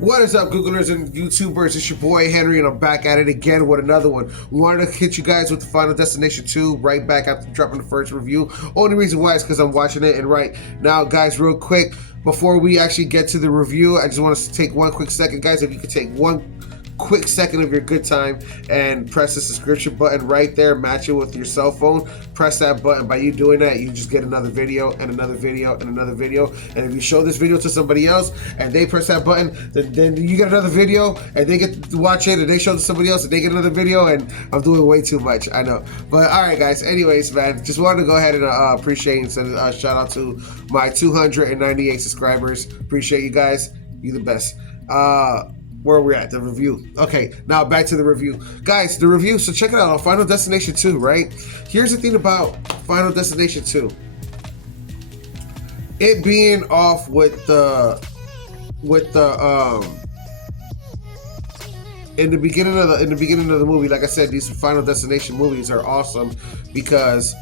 What is up, Googlers and YouTubers? It's your boy Henry, and I'm back at it again with another one. Wanted to hit you guys with the Final Destination 2 right back after dropping the first review. Only reason why is because I'm watching it. And right now, guys, real quick, before we actually get to the review, I just want us to take one quick second, guys. If you could take one quick second of your good time and press the subscription button right there, match it with your cell phone, press that button. By you doing that, you just get another video and another video and another video. And if you show this video to somebody else and they press that button, then you get another video and they get to watch it, and they show it to somebody else and they get another video. And I'm doing way too much, I know, but all right, guys, anyways, man, just wanted to go ahead and appreciate and send a shout out to my 298 subscribers. Appreciate you guys, you the best. Where we're at, the review. Okay, now back to the review. Guys, the review, so check it out on Final Destination 2, right? Here's the thing about Final Destination 2. It being off with the in the beginning of the movie, like I said, these Final Destination movies are awesome because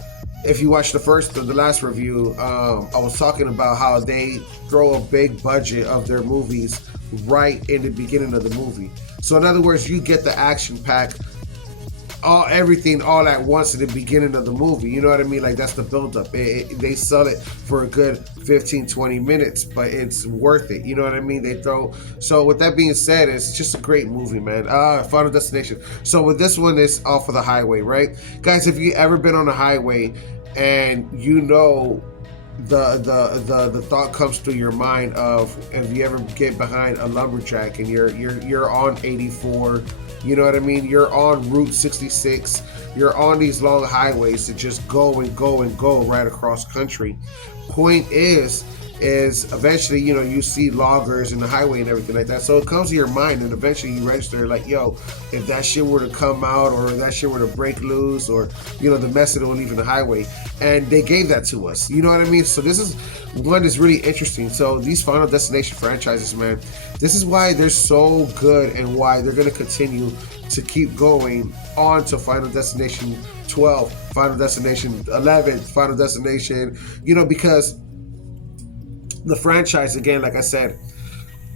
if you watch the last review, I was talking about how they throw a big budget of their movies right in the beginning of the movie. So in other words, you get the action pack, everything all at once in the beginning of the movie. You know what I mean? Like, that's the buildup. They sell it for a good 15-20 minutes, but it's worth it. You know what I mean? So with that being said, it's just a great movie, man. Final Destination. So with this one, it's off of the highway, right? Guys, if you ever been on the highway and you know the thought comes through your mind of, if you ever get behind a lumberjack and you're on 84, you know what I mean, you're on Route 66, you're on these long highways that just go and go and go right across country. Point is eventually, you know, you see loggers in the highway and everything like that, so it comes to your mind, and eventually you register like, yo, if that shit were to come out, or that shit were to break loose, or, you know, the mess that it will leave in the highway. And they gave that to us, you know what I mean? So this is one that's really interesting. So these Final Destination franchises, man, this is why they're so good, and why they're going to continue to keep going on to Final Destination 12, Final Destination 11, Final Destination, you know, because the franchise, again, like I said,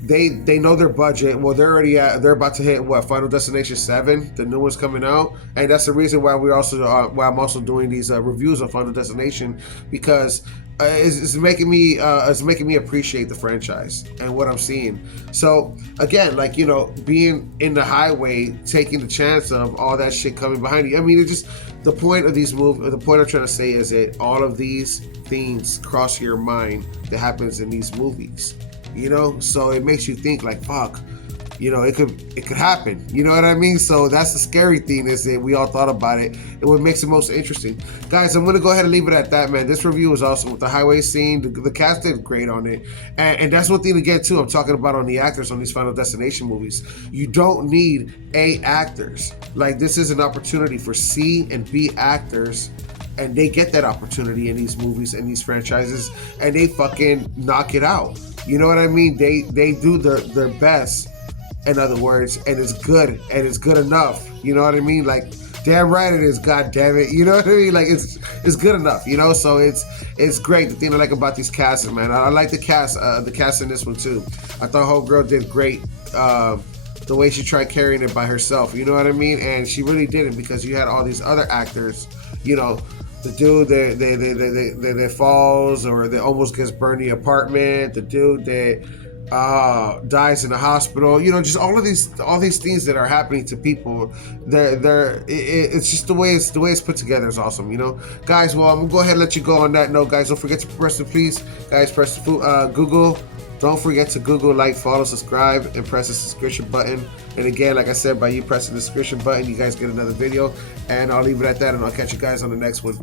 they know their budget. Well, they're about to hit what, Final Destination 7, the new one's coming out, and that's the reason why why I'm also doing these reviews of Final Destination, because it's making me appreciate the franchise and what I'm seeing. So again, like, you know, being in the highway, taking the chance of all that shit coming behind you. I mean, it's just the point of these movies. The point I'm trying to say is that all of these things cross your mind that happens in these movies, you know, so it makes you think like, fuck, you know, it could happen, you know what I mean? So that's the scary thing, is that we all thought about it, and what makes it most interesting. Guys, I'm gonna go ahead and leave it at that, man. This review was awesome with the highway scene. The cast did great on it, and that's one thing again too I'm talking about on the actors on these Final Destination movies. You don't need A actors. Like, this is an opportunity for C and B actors, and they get that opportunity in these movies and these franchises, and they fucking knock it out. You know what I mean? They do their best, in other words, and it's good, and it's good enough. You know what I mean? Like, damn right it is, god damn it. You know what I mean? Like, it's good enough, you know? So it's great. The thing I like about these casts, man, I like the cast in this one too. I thought Homegirl did great. The way she tried carrying it by herself, you know what I mean? And she really didn't, because you had all these other actors, you know, the dude that falls, or that almost gets burned in the apartment, the dude that dies in the hospital, you know, just all these things that are happening to people. It's just the way it's put together is awesome, you know, guys. Well, I'm gonna go ahead and let you go on that note, guys. Don't forget to press the, please, guys, press the Google. Don't forget to Google, like, follow, subscribe, and press the subscription button. And again, like I said, by you pressing the subscription button, you guys get another video. And I'll leave it at that, and I'll catch you guys on the next one.